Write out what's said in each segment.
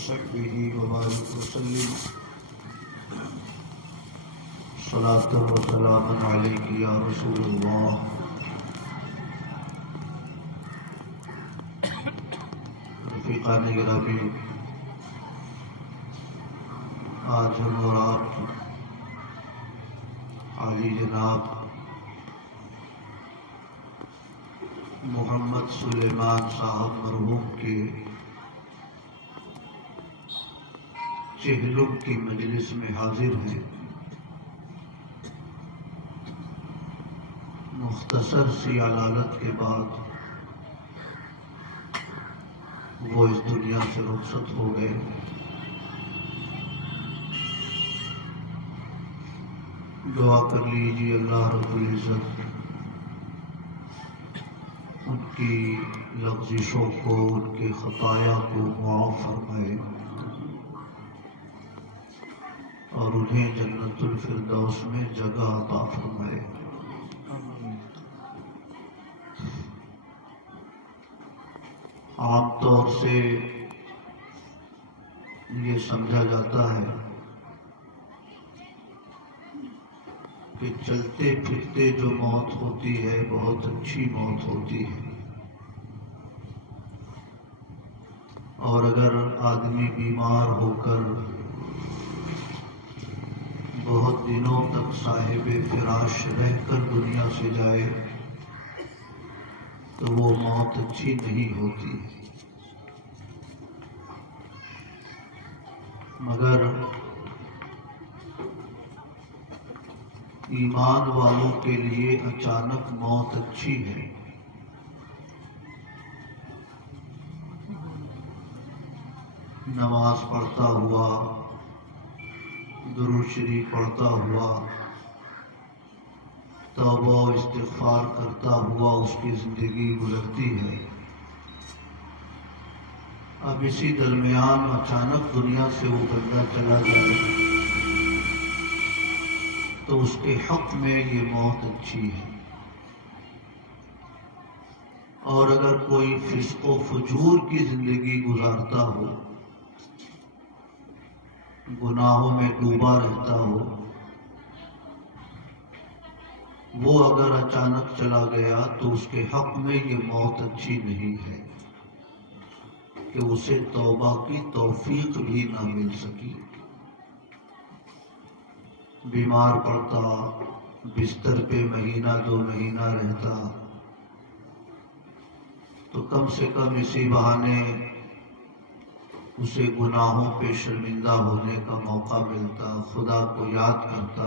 وصحبه وبارك وسلم صلاة وسلاما عليك يا رسول الله رفیقان گرامی، آج ہم اور آپ عالی جناب محمد سلیمان صاحب مرحوم کے چہلم کی مجلس میں حاضر ہیں۔ مختصر سی علالت کے بعد وہ اس دنیا سے رخصت ہو گئے۔ دعا کر لیجیے اللہ رب العزت ان کی لغزشوں کو، ان کے خطایا کو معاف فرمائے اور انہیں جنت الفردوس میں جگہ عطا فرمائے۔ عام طور سے یہ سمجھا جاتا ہے کہ چلتے پھرتے جو موت ہوتی ہے بہت اچھی موت ہوتی ہے، اور اگر آدمی بیمار ہو کر بہت دنوں تک صاحب فراش رہ کر دنیا سے جائے تو وہ موت اچھی نہیں ہوتی۔ مگر ایمان والوں کے لیے اچانک موت اچھی ہے۔ نماز پڑھتا ہوا، درود شریف پڑھتا ہوا، توبہ و استغفار کرتا ہوا اس کی زندگی گزرتی ہے۔ اب اسی درمیان اچانک دنیا سے وہ بندہ چلا جائے تو اس کے حق میں یہ موت اچھی ہے۔ اور اگر کوئی فسق و فجور کی زندگی گزارتا ہو، گناہوں میں ڈوبا رہتا ہو، وہ اگر اچانک چلا گیا تو اس کے حق میں یہ موت اچھی نہیں ہے کہ اسے توبہ کی توفیق بھی نہ مل سکی۔ بیمار پڑتا، بستر پہ مہینہ دو مہینہ رہتا تو کم سے کم اسی بہانے اسے گناہوں پہ شرمندہ ہونے کا موقع ملتا، خدا کو یاد کرتا،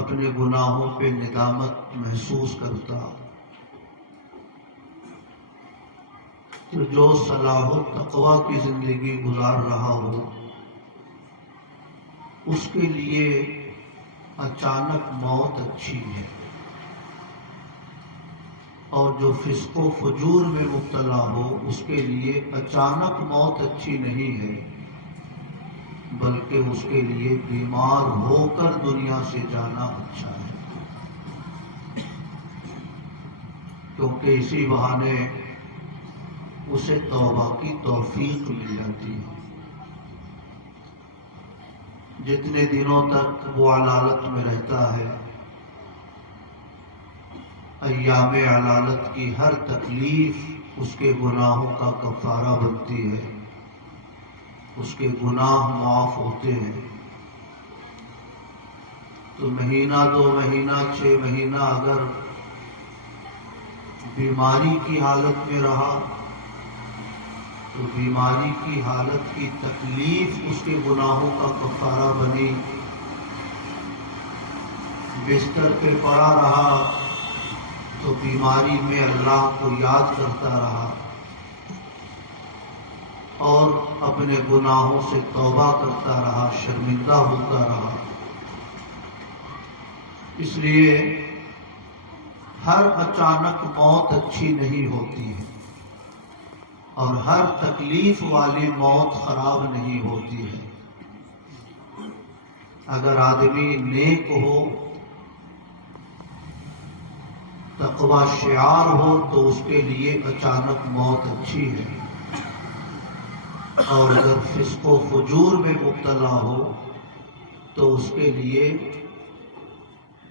اپنے گناہوں پہ ندامت محسوس کرتا، تو جو صلاح و تقوی کی زندگی گزار رہا ہو اس کے لیے اچانک موت اچھی ہے، اور جو فسق و فجور میں مبتلا ہو اس کے لیے اچانک موت اچھی نہیں ہے، بلکہ اس کے لیے بیمار ہو کر دنیا سے جانا اچھا ہے، کیونکہ اسی بہانے اسے توبہ کی توفیق مل جاتی ہے۔ جتنے دنوں تک وہ علالت میں رہتا ہے، ایام علالت کی ہر تکلیف اس کے گناہوں کا کفارہ بنتی ہے، اس کے گناہ معاف ہوتے ہیں۔ تو مہینہ دو مہینہ 6 مہینہ اگر بیماری کی حالت میں رہا تو بیماری کی حالت کی تکلیف اس کے گناہوں کا کفارہ بنی، بستر پہ پڑا رہا تو بیماری میں اللہ کو یاد کرتا رہا اور اپنے گناہوں سے توبہ کرتا رہا، شرمندہ ہوتا رہا۔ اس لیے ہر اچانک موت اچھی نہیں ہوتی ہے، اور ہر تکلیف والی موت خراب نہیں ہوتی ہے۔ اگر آدمی نیک ہو، تقوی شعار ہو تو اس کے لیے اچانک موت اچھی ہے، اور اگر فسق و فجور میں مبتلا ہو تو اس کے لیے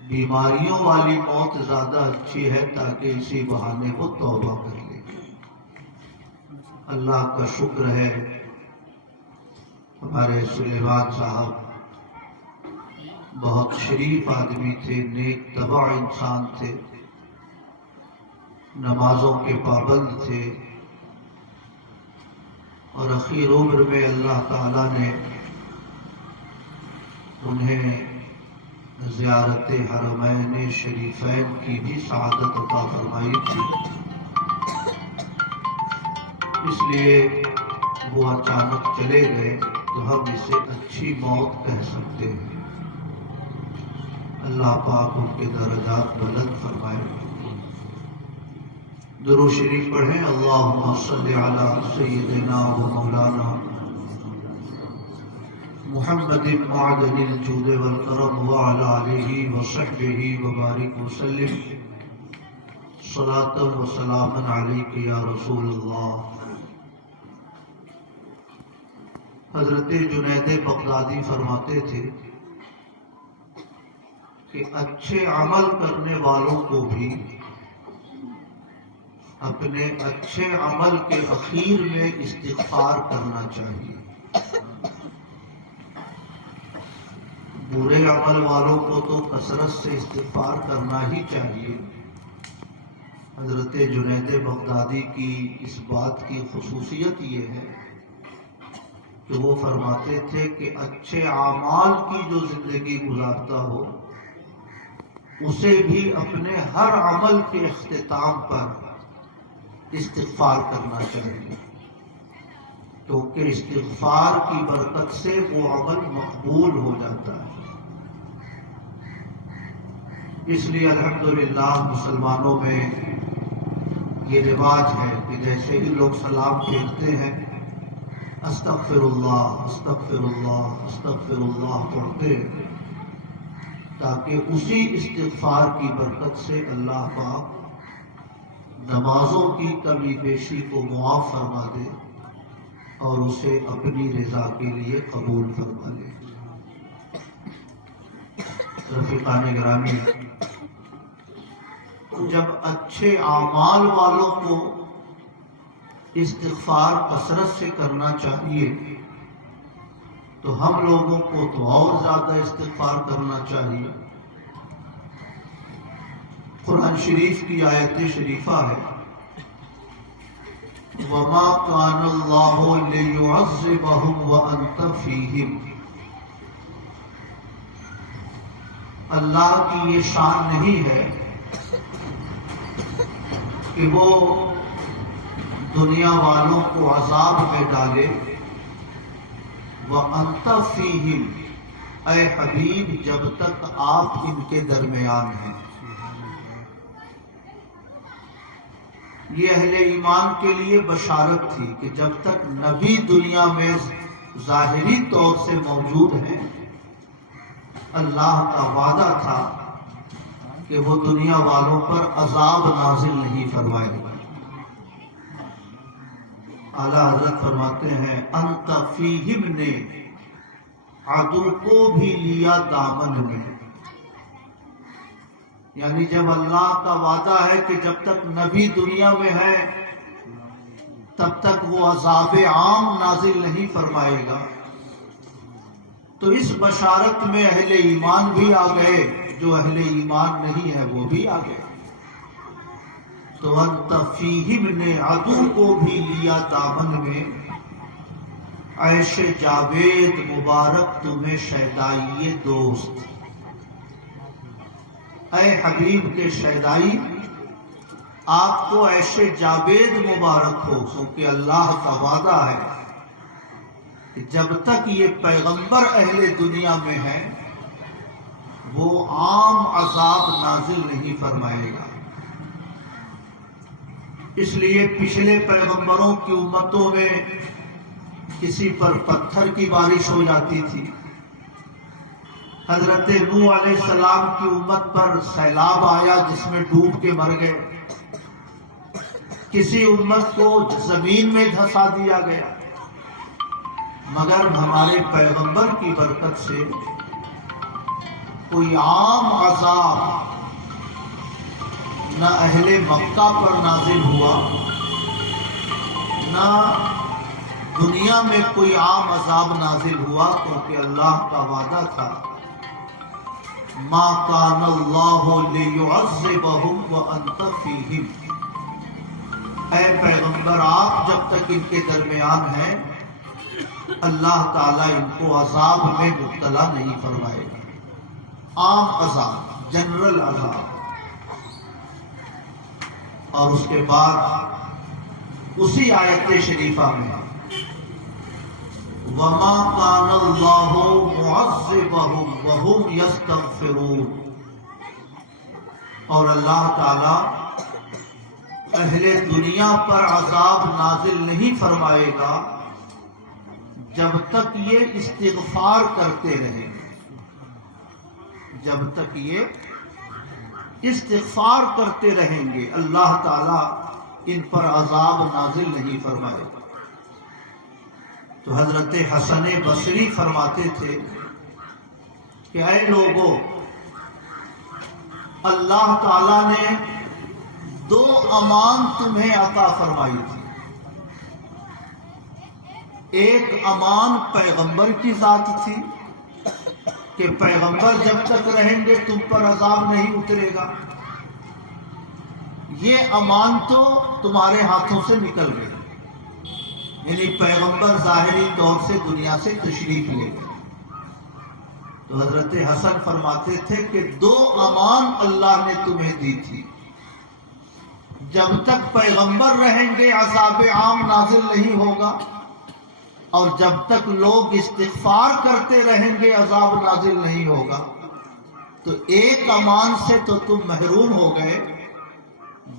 بیماریوں والی موت زیادہ اچھی ہے، تاکہ اسی بہانے وہ توبہ کر لے۔ اللہ کا شکر ہے، ہمارے سلیمان صاحب بہت شریف آدمی تھے، نیک طبع انسان تھے، نمازوں کے پابند تھے، اور اخیر عمر میں اللہ تعالیٰ نے انہیں زیارت حرمین شریفین کی بھی سعادت عطا فرمائی تھی، اس لیے وہ اچانک چلے گئے تو ہم اسے اچھی موت کہہ سکتے ہیں۔ اللہ پاک ان کے درجات بلند فرمائے۔ درود شریف پڑھیں، اللہم صلی علی سیدنا و مولانا محمد معدن الجود والکرم وعلی آلہ وصحبہ وبارک وسلم، صلاۃ و سلام علیک یا رسول اللہ۔ حضرت جنید بغدادی فرماتے تھے کہ اچھے عمل کرنے والوں کو بھی اپنے اچھے عمل کے اخیر میں استغفار کرنا چاہیے، برے عمل والوں کو تو کثرت سے استغفار کرنا ہی چاہیے۔ حضرت جنید بغدادی کی اس بات کی خصوصیت یہ ہے کہ وہ فرماتے تھے کہ اچھے اعمال کی جو زندگی گزارتا ہو اسے بھی اپنے ہر عمل کے اختتام پر استغفار کرنا چاہیے، کیونکہ استغفار کی برکت سے وہ عمل مقبول ہو جاتا ہے۔ اس لیے الحمدللہ مسلمانوں میں یہ رواج ہے کہ جیسے ہی لوگ سلام پھیرتے ہیں استغفر اللہ استغفر اللہ استغفر اللہ پڑھتے، تاکہ اسی استغفار کی برکت سے اللہ پاک نمازوں کی کمی بیشی کو معاف فرما دے اور اسے اپنی رضا کے لیے قبول فرما لے۔ رفیقان گرامی، جب اچھے اعمال والوں کو استغفار کثرت سے کرنا چاہیے تو ہم لوگوں کو تو اور زیادہ استغفار کرنا چاہیے۔ قرآن شریف کی آیت شریفہ ہے، وَمَا كَانَ اللَّهُ لِيُعَذِّبَهُمْ وَأَنْتَ فِيهِمْ۔ اللہ کی یہ شان نہیں ہے کہ وہ دنیا والوں کو عذاب میں ڈالے، وَأَنْتَ فِيهِمْ، اے حبیب جب تک آپ ان کے درمیان ہیں۔ یہ اہل ایمان کے لیے بشارت تھی کہ جب تک نبی دنیا میں ظاہری طور سے موجود ہیں، اللہ کا وعدہ تھا کہ وہ دنیا والوں پر عذاب نازل نہیں فرمائے گا۔ اعلیٰ حضرت فرماتے ہیں انت فیہم نے عدو کو بھی لیا دامن میں، یعنی جب اللہ کا وعدہ ہے کہ جب تک نبی دنیا میں ہے تب تک وہ عذاب عام نازل نہیں فرمائے گا، تو اس بشارت میں اہل ایمان بھی آ گئے، جو اہل ایمان نہیں ہے وہ بھی آ گئے۔ تو انت فیہم نے عدو کو بھی لیا دامن میں، عیش جاوید مبارک تمہیں شیدائی دوست۔ اے حبیب کے شیدائی، آپ کو عیش جاوید مبارک ہو، کیونکہ اللہ کا وعدہ ہے کہ جب تک یہ پیغمبر اہل دنیا میں ہے وہ عام عذاب نازل نہیں فرمائے گا۔ اس لیے پچھلے پیغمبروں کی امتوں میں کسی پر پتھر کی بارش ہو جاتی تھی، حضرت نوح علیہ السلام کی امت پر سیلاب آیا جس میں ڈوب کے مر گئے، کسی امت کو زمین میں دھسا دیا گیا، مگر ہمارے پیغمبر کی برکت سے کوئی عام عذاب نہ اہل مکہ پر نازل ہوا، نہ دنیا میں کوئی عام عذاب نازل ہوا، کیونکہ اللہ کا وعدہ تھا ما کان اللہ لیعذبہم وانت فیہم، اے پیغمبر آپ جب تک ان کے درمیان ہیں اللہ تعالیٰ ان کو عذاب میں مبتلا نہیں فرمائے گا، عام عذاب، جنرل عذاب۔ اور اس کے بعد اسی آیت شریفہ میں وَمَا كَانَ اللَّهُ مُعَذِّبَهُمْ وَهُمْ يَسْتَغْفِرُونَ، اور اللہ تعالی اہل دنیا پر عذاب نازل نہیں فرمائے گا جب تک یہ استغفار کرتے رہیں، جب تک یہ استغفار کرتے رہیں گے اللہ تعالیٰ ان پر عذاب نازل نہیں فرمائے گا۔ تو حضرت حسن بصری فرماتے تھے کہ اے لوگوں، اللہ تعالیٰ نے 2 امان تمہیں عطا فرمائی تھی، ایک امان پیغمبر کی ذات تھی کہ پیغمبر جب تک رہیں گے تم پر عذاب نہیں اترے گا، یہ امان تو تمہارے ہاتھوں سے نکل گئی، یعنی پیغمبر ظاہری طور سے دنیا سے تشریف لے گئے۔ تو حضرت حسن فرماتے تھے کہ 2 امان اللہ نے تمہیں دی تھی، جب تک پیغمبر رہیں گے عذاب عام نازل نہیں ہوگا، اور جب تک لوگ استغفار کرتے رہیں گے عذاب نازل نہیں ہوگا۔ تو ایک امان سے تو تم محروم ہو گئے،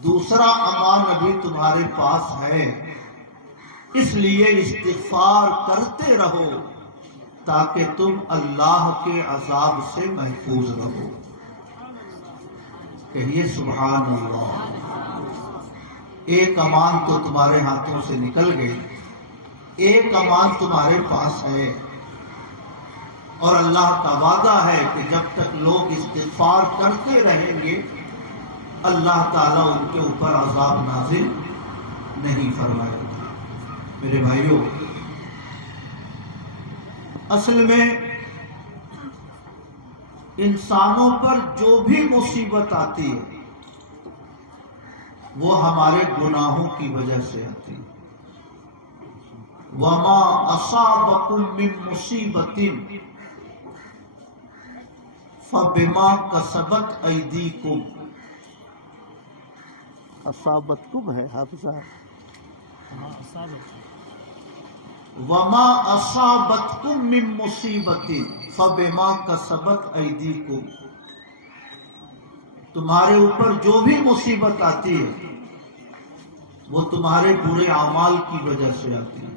دوسرا امان ابھی تمہارے پاس ہے، اس لیے استغفار کرتے رہو تاکہ تم اللہ کے عذاب سے محفوظ رہو۔ کہیے سبحان اللہ۔ ایک امان تو تمہارے ہاتھوں سے نکل گئی، ایک امان تمہارے پاس ہے، اور اللہ کا وعدہ ہے کہ جب تک لوگ استغفار کرتے رہیں گے اللہ تعالیٰ ان کے اوپر عذاب نازل نہیں فرمائے گا۔ میرے بھائیوں، اصل میں انسانوں پر جو بھی مصیبت آتی ہے وہ ہمارے گناہوں کی وجہ سے آتی ہے۔ وَمَا أَصَابَكُم مِّن مُّصِيبَةٍ فَبِمَا كَسَبَتْ أَيْدِيكُمْ، اصابتکم ہے حافظ صاحب، وَمَا أَصَابَتْكُم مِّن مُّصِيبَةٍ فَبِمَا كَسَبَتْ أَيْدِيكُمْ، تمہارے اوپر جو بھی مصیبت آتی ہے وہ تمہارے برے اعمال کی وجہ سے آتی ہے۔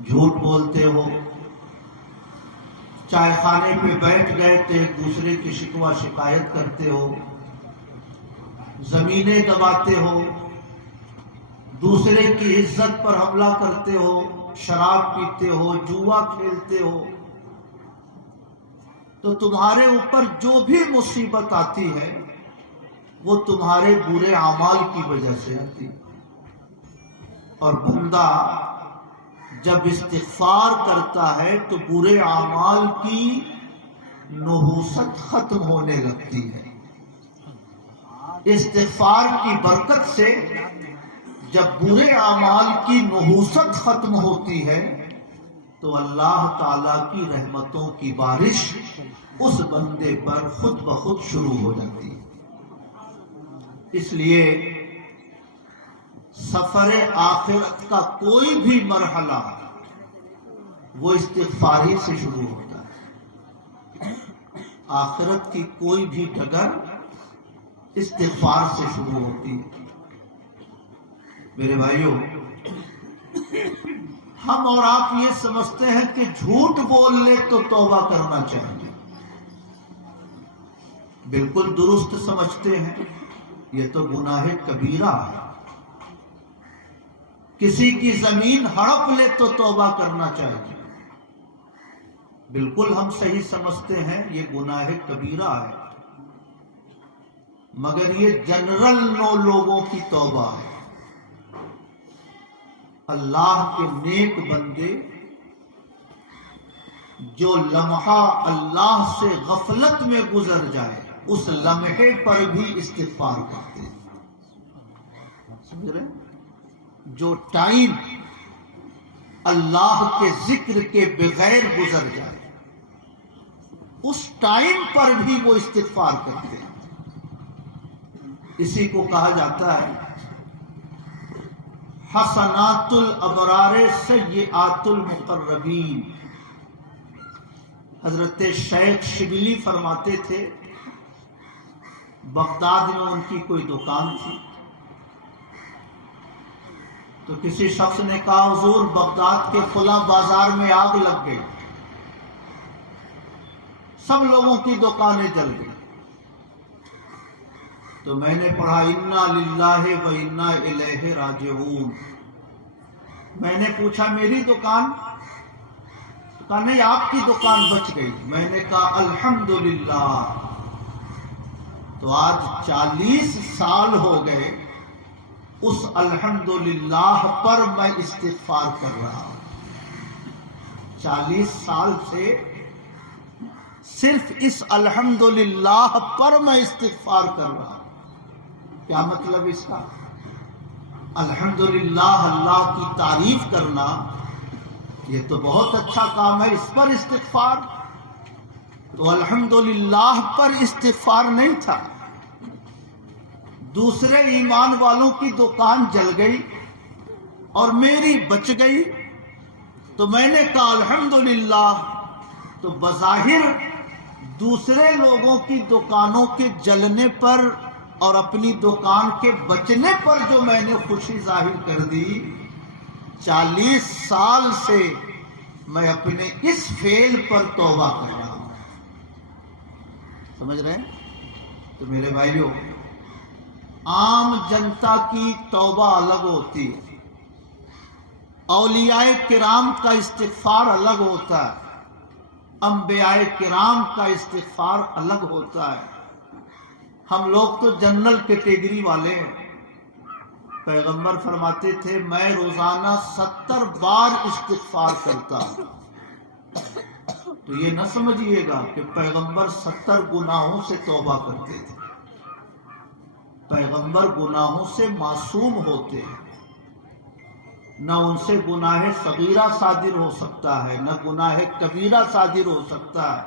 جھوٹ بولتے ہو، چائے خانے پہ بیٹھ گئے تو ایک دوسرے کی شکوہ شکایت کرتے ہو، زمینیں دباتے ہو، دوسرے کی عزت پر حملہ کرتے ہو، شراب پیتے ہو، جوا کھیلتے ہو، تو تمہارے اوپر جو بھی مصیبت آتی ہے وہ تمہارے برے اعمال کی وجہ سے آتی ہے۔ اور بندہ جب استغفار کرتا ہے تو برے اعمال کی نحوست ختم ہونے لگتی ہے۔ استغفار کی برکت سے جب برے اعمال کی نحوست ختم ہوتی ہے تو اللہ تعالی کی رحمتوں کی بارش اس بندے پر خود بخود شروع ہو جاتی ہے۔ اس لیے سفر آخرت کا کوئی بھی مرحلہ وہ استغفاری سے شروع ہوتا ہے۔ آخرت کی کوئی بھی ڈگر استغفار سے شروع ہوتی ہے۔ میرے بھائیوں، ہم اور آپ یہ سمجھتے ہیں کہ جھوٹ بول لے تو توبہ کرنا چاہیے، بالکل درست سمجھتے ہیں، یہ تو گناہ کبیرہ ہے، کسی کی زمین ہڑپ لے تو توبہ کرنا چاہیے. بالکل ہم صحیح سمجھتے ہیں یہ گناہ کبیرہ ہے، مگر یہ جنرل لوگوں کی توبہ ہے. اللہ کے نیک بندے جو لمحہ اللہ سے غفلت میں گزر جائے اس لمحے پر بھی استغفار کرتے ہیں. سمجھ رہے ہیں؟ جو ٹائم اللہ کے ذکر کے بغیر گزر جائے اس ٹائم پر بھی وہ استغفار کرتے ہیں. اسی کو کہا جاتا ہے حسنات الابرار سیئات المقربین. حضرت شیخ شبلی فرماتے تھے بغداد میں ان کی کوئی دکان تھی تو کسی شخص نے کہا حضور بغداد کے فلاں بازار میں آگ لگ گئی، سب لوگوں کی دکانیں جل گئی. تو میں نے پڑھا انا للہ و انا الیہ راجعون. میں نے پوچھا میری دکان؟ کہا نہیں آپ کی دکان بچ گئی. میں نے کہا الحمدللہ. تو آج 40 سال ہو گئے اس الحمدللہ پر میں استغفار کر رہا ہوں. 40 سال سے صرف اس الحمدللہ پر میں استغفار کر رہا ہوں. کیا مطلب اس کا؟ الحمدللہ اللہ کی تعریف کرنا یہ تو بہت اچھا کام ہے، اس پر استغفار. تو الحمدللہ پر استغفار نہیں تھا. دوسرے ایمان والوں کی دکان جل گئی اور میری بچ گئی تو میں نے کہا الحمدللہ. تو بظاہر دوسرے لوگوں کی دکانوں کے جلنے پر اور اپنی دکان کے بچنے پر جو میں نے خوشی ظاہر کر دی، 40 سال سے میں اپنے اس فعل پر توبہ کر رہا ہوں. سمجھ رہے ہیں؟ تو میرے بھائیوں، عام جنتا کی توبہ الگ ہوتی ہے، اولیاء کرام کا استغفار الگ ہوتا ہے، انبیاء کرام کا استغفار الگ ہوتا ہے. ہم لوگ تو جنرل کیٹیگری والے ہیں. پیغمبر فرماتے تھے میں روزانہ 70 بار استغفار کرتا ہوں. تو یہ نہ سمجھیے گا کہ پیغمبر 70 گناہوں سے توبہ کرتے تھے. پیغمبر گناہوں سے معصوم ہوتے ہیں، نہ ان سے گناہ صغیرہ صادر ہو سکتا ہے، نہ گناہ کبیرہ صادر ہو سکتا ہے،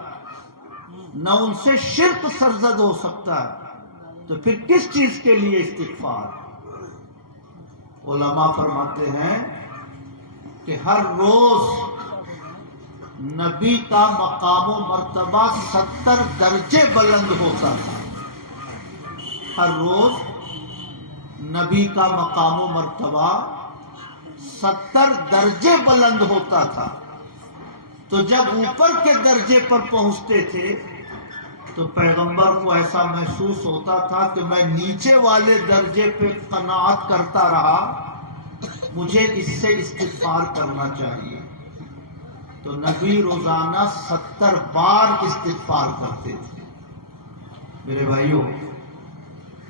نہ ان سے شرک سرزد ہو سکتا ہے. تو پھر کس چیز کے لیے استغفار؟ علماء فرماتے ہیں کہ ہر روز نبی کا مقام و مرتبہ 70 درجے بلند ہوتا تھا. ہر روز نبی کا مقام و مرتبہ 70 درجے بلند ہوتا تھا. تو جب اوپر کے درجے پر پہنچتے تھے تو پیغمبر کو ایسا محسوس ہوتا تھا کہ میں نیچے والے درجے پہ قناعت کرتا رہا، مجھے اس سے استغفار کرنا چاہیے. تو نبی روزانہ 70 بار استغفار کرتے تھے. میرے بھائیوں،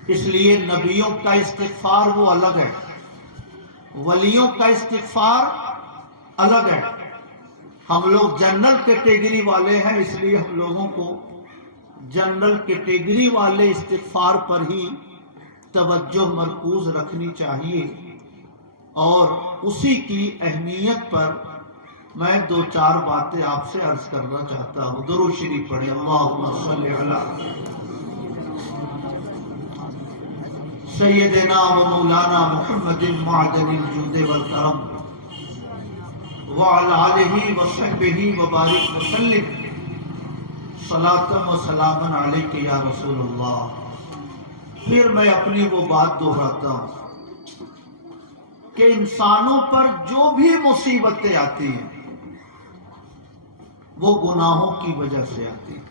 اس لیے نبیوں کا استغفار وہ الگ ہے، ولیوں کا استغفار الگ ہے. ہم لوگ جنرل کیٹیگری والے ہیں، اس لیے ہم لوگوں کو جنرل کیٹیگری والے استغفار پر ہی توجہ مرکوز رکھنی چاہیے. اور اسی کی اہمیت پر میں 2-4 باتیں آپ سے عرض کرنا چاہتا ہوں. درود شریف پڑھیں. اللہم صلی علی سیدنا و مولانا محمد معدن الجود والکرم وعلی آلہ وصحبہ وبارک وسلم صلاۃ و سلام علیک یا رسول اللہ. پھر میں اپنی وہ بات دہراتا ہوں کہ انسانوں پر جو بھی مصیبتیں آتی ہیں وہ گناہوں کی وجہ سے آتی ہیں.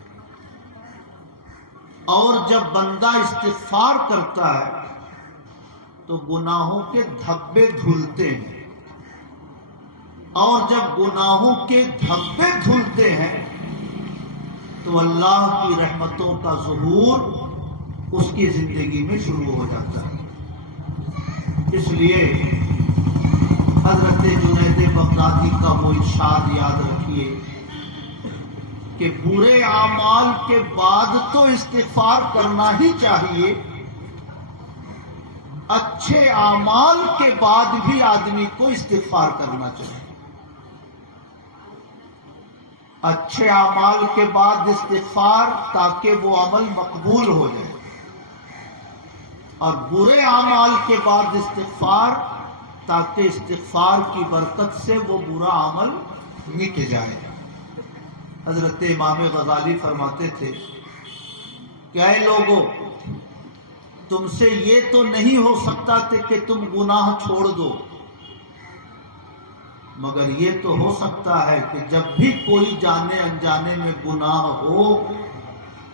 اور جب بندہ استغفار کرتا ہے تو گناہوں کے دھبے دھلتے ہیں. اور جب گناہوں کے دھبے دھلتے ہیں تو اللہ کی رحمتوں کا ظہور اس کی زندگی میں شروع ہو جاتا ہے۔ اس لیے حضرت جنید بغدادی کا وہ ارشاد یاد رکھیے کہ برے اعمال کے بعد تو استغفار کرنا ہی چاہیے، اچھے اعمال کے بعد بھی آدمی کو استغفار کرنا چاہیے۔ اچھے اعمال کے بعد استغفار تاکہ وہ عمل مقبول ہو جائے، اور برے اعمال کے بعد استغفار تاکہ استغفار کی برکت سے وہ برا عمل مٹ جائے۔ حضرت امام غزالی فرماتے تھے کہ اے لوگو، تم سے یہ تو نہیں ہو سکتا کہ تم گناہ چھوڑ دو، مگر یہ تو ہو سکتا ہے کہ جب بھی کوئی جانے انجانے میں گناہ ہو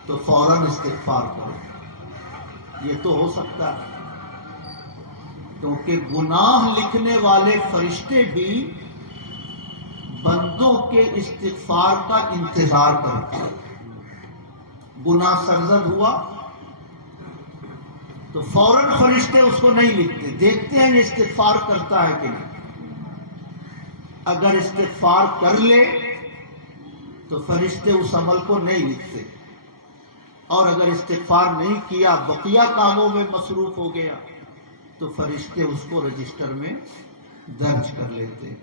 تو فوراً استغفار کرو۔ یہ تو ہو سکتا ہے، کیونکہ گناہ لکھنے والے فرشتے بھی بندوں کے استغفار کا انتظار کرتے ہیں۔ گناہ سرزد ہوا تو فوراً فرشتے اس کو نہیں لکھتے، دیکھتے ہیں یہ استغفار کرتا ہے کہ نہیں۔ اگر استغفار کر لے تو فرشتے اس عمل کو نہیں لکھتے، اور اگر استغفار نہیں کیا، بقیہ کاموں میں مصروف ہو گیا، تو فرشتے اس کو رجسٹر میں درج کر لیتے۔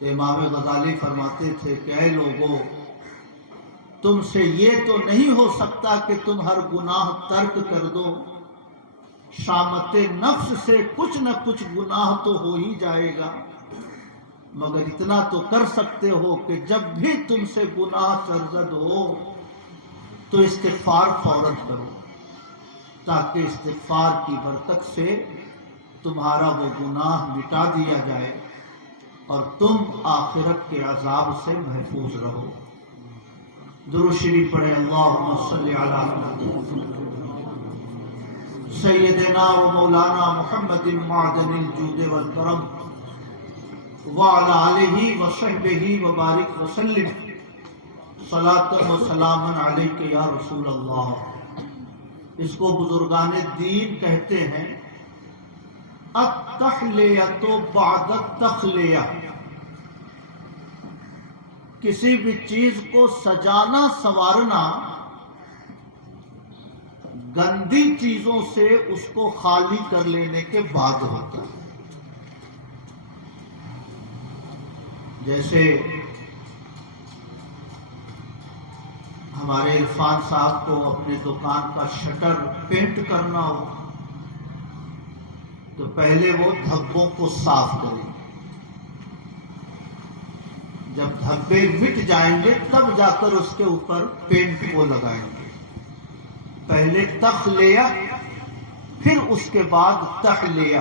تو امام غزالی فرماتے تھے کہ اے لوگو، تم سے یہ تو نہیں ہو سکتا کہ تم ہر گناہ ترک کر دو، شامت نفس سے کچھ نہ کچھ گناہ تو ہو ہی جائے گا، مگر اتنا تو کر سکتے ہو کہ جب بھی تم سے گناہ سرزد ہو تو استغفار فوراً کرو، تاکہ استغفار کی برکت سے تمہارا وہ گناہ مٹا دیا جائے اور تم آخرت کے عذاب سے محفوظ رہو۔ درود شریف پڑھیں، اللہم صلی علی سیدنا و مولانا محمد معدن الجود والکرم وعلی آلہ وصحبہ وبارک وسلم، صلاۃ و سلام علیک یا رسول اللہ۔ اس کو بزرگان دین کہتے ہیں التحلیۃ بعد التخلیہ۔ کسی بھی چیز کو سجانا سنوارنا گندی چیزوں سے اس کو خالی کر لینے کے بعد ہوتا ہے۔ جیسے ہمارے عرفان صاحب کو اپنے دکان کا شٹر پینٹ کرنا ہو تو پہلے وہ دھبوں کو صاف کریں، جب دھبے مٹ جائیں گے تب جا کر اس کے اوپر پینٹ کو لگائیں گے۔ پہلے تخلیہ، پھر اس کے بعد تحلیہ۔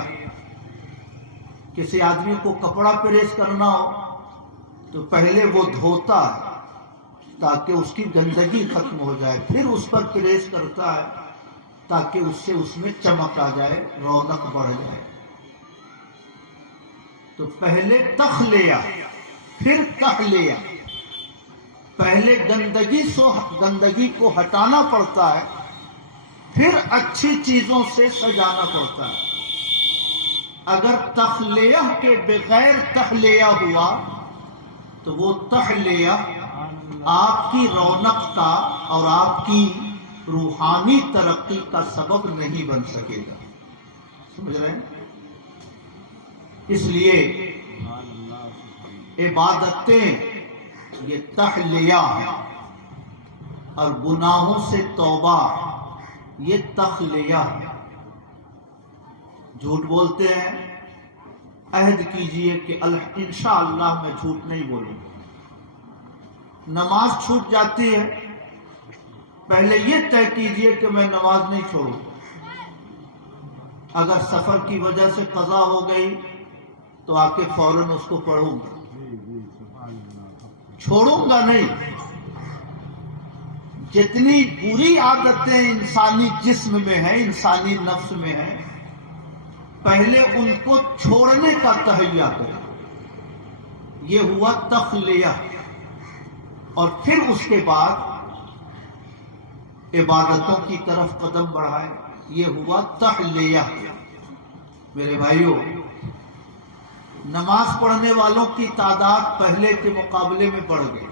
کسی آدمی کو کپڑا پریس کرنا ہو تو پہلے وہ دھوتا ہے تاکہ اس کی گندگی ختم ہو جائے، پھر اس پر پریس کرتا ہے تاکہ اس میں چمک آ جائے، رونق بڑھ جائے۔ تو پہلے تخلیہ پھر تحلیہ۔ پہلے گندگی کو ہٹانا پڑتا ہے، پھر اچھی چیزوں سے سجانا پڑتا ہے۔ اگر تخلیہ کے بغیر تحلیہ ہوا تو وہ تحلیہ آپ کی رونق کا اور آپ کی روحانی ترقی کا سبب نہیں بن سکے گا۔ سمجھ رہے ہیں؟ اس لیے عبادتیں یہ تحلیہ ہے، اور گناہوں سے توبہ یہ تخلیہ ہے۔ جھوٹ بولتے ہیں، عہد کیجئے کہ انشاءاللہ میں جھوٹ نہیں بولوں گا۔ نماز چھوٹ جاتی ہے، پہلے یہ طے کیجئے کہ میں نماز نہیں چھوڑوں۔ اگر سفر کی وجہ سے قضا ہو گئی تو آ کے فوراً اس کو پڑھوں گا، چھوڑوں گا نہیں۔ جتنی بری عادتیں انسانی جسم میں ہیں، انسانی نفس میں ہیں، پہلے ان کو چھوڑنے کا تہیہ کریں۔ یہ ہوا تخلیہ، اور پھر اس کے بعد عبادتوں کی طرف قدم بڑھائے، یہ ہوا تحلیہ۔ میرے بھائیوں، نماز پڑھنے والوں کی تعداد پہلے کے مقابلے میں بڑھ گئی،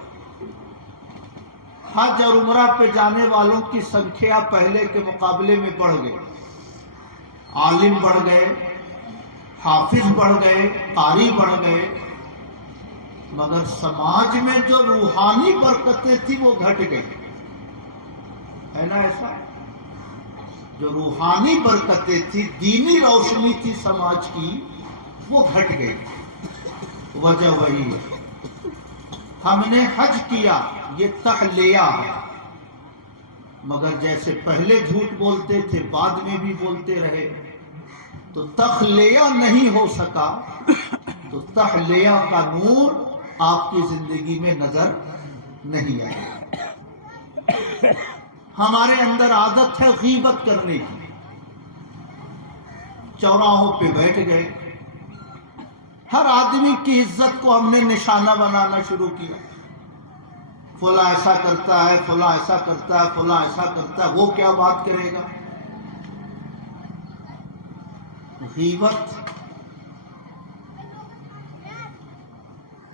حج اور عمرہ پہ جانے والوں کی سنکھیا پہلے کے مقابلے میں بڑھ گئی، عالم بڑھ گئے، حافظ بڑھ گئے، قاری بڑھ گئے، مگر سماج میں جو روحانی برکتیں تھیں وہ گھٹ گئی، ہے نا ایسا؟ جو روحانی برکتیں تھی، دینی روشنی تھی سماج کی، وہ گھٹ گئی۔ وجہ وہی ہے، ہم نے حج کیا، یہ تحلیہ ہے، مگر جیسے پہلے جھوٹ بولتے تھے بعد میں بھی بولتے رہے، تو تخلیہ نہیں ہو سکا، تو تحلیہ کا نور آپ کی زندگی میں نظر نہیں آئے۔ ہمارے اندر عادت ہے غیبت کرنے کی، چوراہوں پہ بیٹھ گئے، ہر آدمی کی عزت کو ہم نے نشانہ بنانا شروع کیا، فلاں ایسا کرتا ہے، فلاں ایسا کرتا ہے، فلاں ایسا کرتا ہے، وہ کیا بات کرے گا؟ غیبت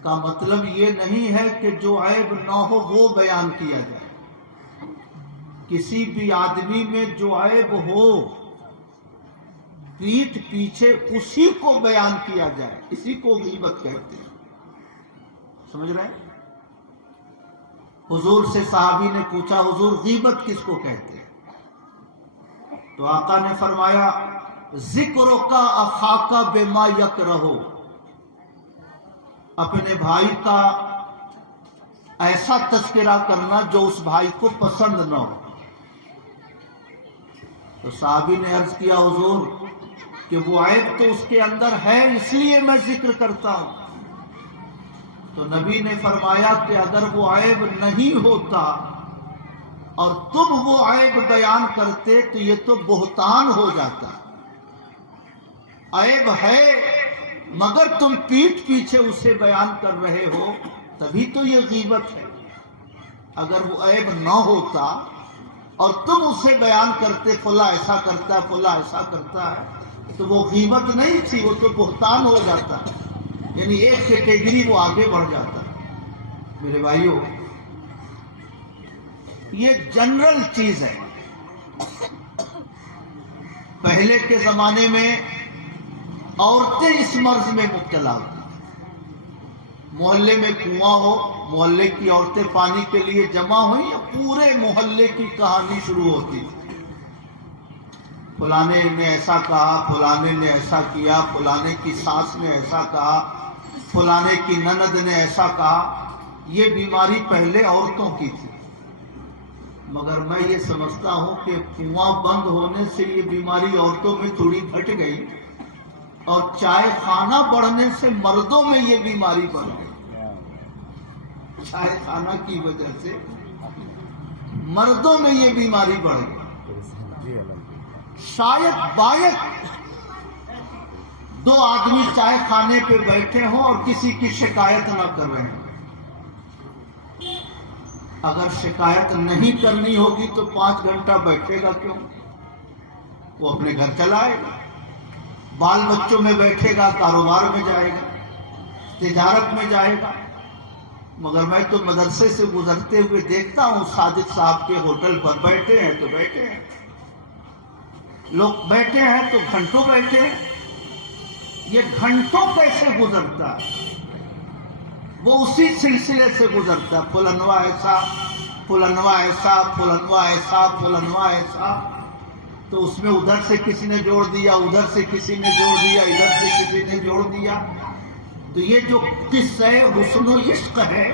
کا مطلب یہ نہیں ہے کہ جو عیب نہ ہو وہ بیان کیا جائے، کسی بھی آدمی میں جو عیب ہو پیٹھ پیچھے اسی کو بیان کیا جائے، اسی کو غیبت کہتے ہیں، سمجھ رہے ہیں؟ حضور سے صحابی نے پوچھا، حضور غیبت کس کو کہتے ہیں؟ تو آقا نے فرمایا، ذکرک اخاک بما یکرہ، اپنے بھائی کا ایسا تذکرہ کرنا جو اس بھائی کو پسند نہ ہو۔ تو صحابی نے عرض کیا، حضور کہ وہ عیب تو اس کے اندر ہے، اس لیے میں ذکر کرتا ہوں۔ تو نبی نے فرمایا کہ اگر وہ عیب نہیں ہوتا اور تم وہ عیب بیان کرتے تو یہ تو بہتان ہو جاتا۔ عیب ہے مگر تم پیٹھ پیچھے اسے بیان کر رہے ہو، تبھی تو یہ غیبت ہے۔ اگر وہ عیب نہ ہوتا اور تم اسے بیان کرتے، فلاں ایسا کرتا ہے، فلاں ایسا کرتا ہے، تو وہ غیبت نہیں تھی، وہ تو بہتان ہو جاتا، یعنی ایک کیٹیگری وہ آگے بڑھ جاتا۔ میرے بھائیوں، یہ جنرل چیز ہے۔ پہلے کے زمانے میں عورتیں اس مرض میں مبتلا ہوتی، محلے میں کنواں ہو، محلے کی عورتیں پانی کے لیے جمع ہوئی، پورے محلے کی کہانی شروع ہوتی، فلانے نے ایسا کہا، فلانے نے ایسا کیا، فلانے کی ساس نے ایسا کہا، فلانے کی نند نے ایسا کہا۔ یہ بیماری پہلے عورتوں کی تھی، مگر میں یہ سمجھتا ہوں کہ کنواں بند ہونے سے یہ بیماری عورتوں میں تھوڑی گھٹ گئی، اور چائے خانہ بڑھنے سے مردوں میں یہ بیماری بڑھ گئی۔ چائے خانہ کی وجہ سے مردوں میں یہ بیماری بڑھ گئی۔ شاید باید دو آدمی چائے خانے پہ بیٹھے ہوں اور کسی کی شکایت نہ کر رہے ہیں، اگر شکایت نہیں کرنی ہوگی تو 5 گھنٹہ بیٹھے گا کیوں؟ وہ اپنے گھر چلائے گا، بال بچوں میں بیٹھے گا، کاروبار میں جائے گا، تجارت میں جائے گا۔ مگر میں تو مدرسے سے گزرتے ہوئے دیکھتا ہوں، صادق صاحب کے ہوٹل پر بیٹھے ہیں تو بیٹھے ہیں، لوگ بیٹھے ہیں تو گھنٹوں بیٹھے ہیں۔ یہ گھنٹوں کیسے گزرتا ہے؟ وہ اسی سلسلے سے گزرتا ہے، فلانوا ایسا، فلانوا ایسا، فلانوا ایسا، فلانوا ایسا، تو اس میں ادھر سے کسی نے جوڑ دیا، ادھر سے کسی نے جوڑ دیا، ادھر سے کسی نے جوڑ دیا۔ تو یہ جو قصہ حسن و عشق ہے،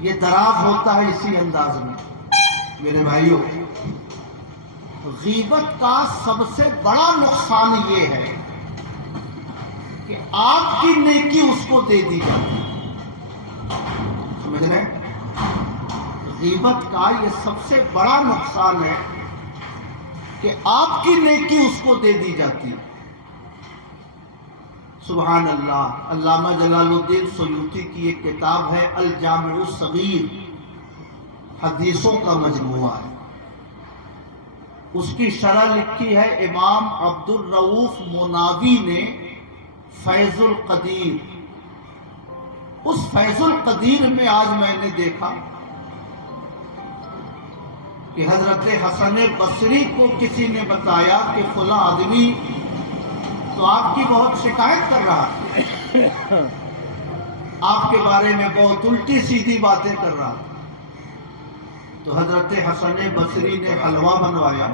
یہ دراز ہوتا ہے اسی انداز میں۔ میرے بھائیوں، غیبت کا سب سے بڑا نقصان یہ ہے کہ آپ کی نیکی اس کو دے دی جاتی ہے، سمجھ رہے ہیں؟ غیبت کا یہ سب سے بڑا نقصان ہے کہ آپ کی نیکی اس کو دے دی جاتی ہے۔ سبحان اللہ. علامہ جلال الدین سیوطی کی ایک کتاب ہے الجامع الصغیر، حدیثوں کا مجموعہ ہے. اس کی شرح لکھی ہے امام عبد الرؤوف مناوی نے فیض القدیر. اس فیض القدیر میں آج میں نے دیکھا کہ حضرت حسن بصری کو کسی نے بتایا کہ فلاں آدمی تو آپ کی بہت شکایت کر رہا ہے، آپ کے بارے میں بہت الٹی سیدھی باتیں کر رہا. تو حضرت حسن بصری نے حلوہ بنوایا،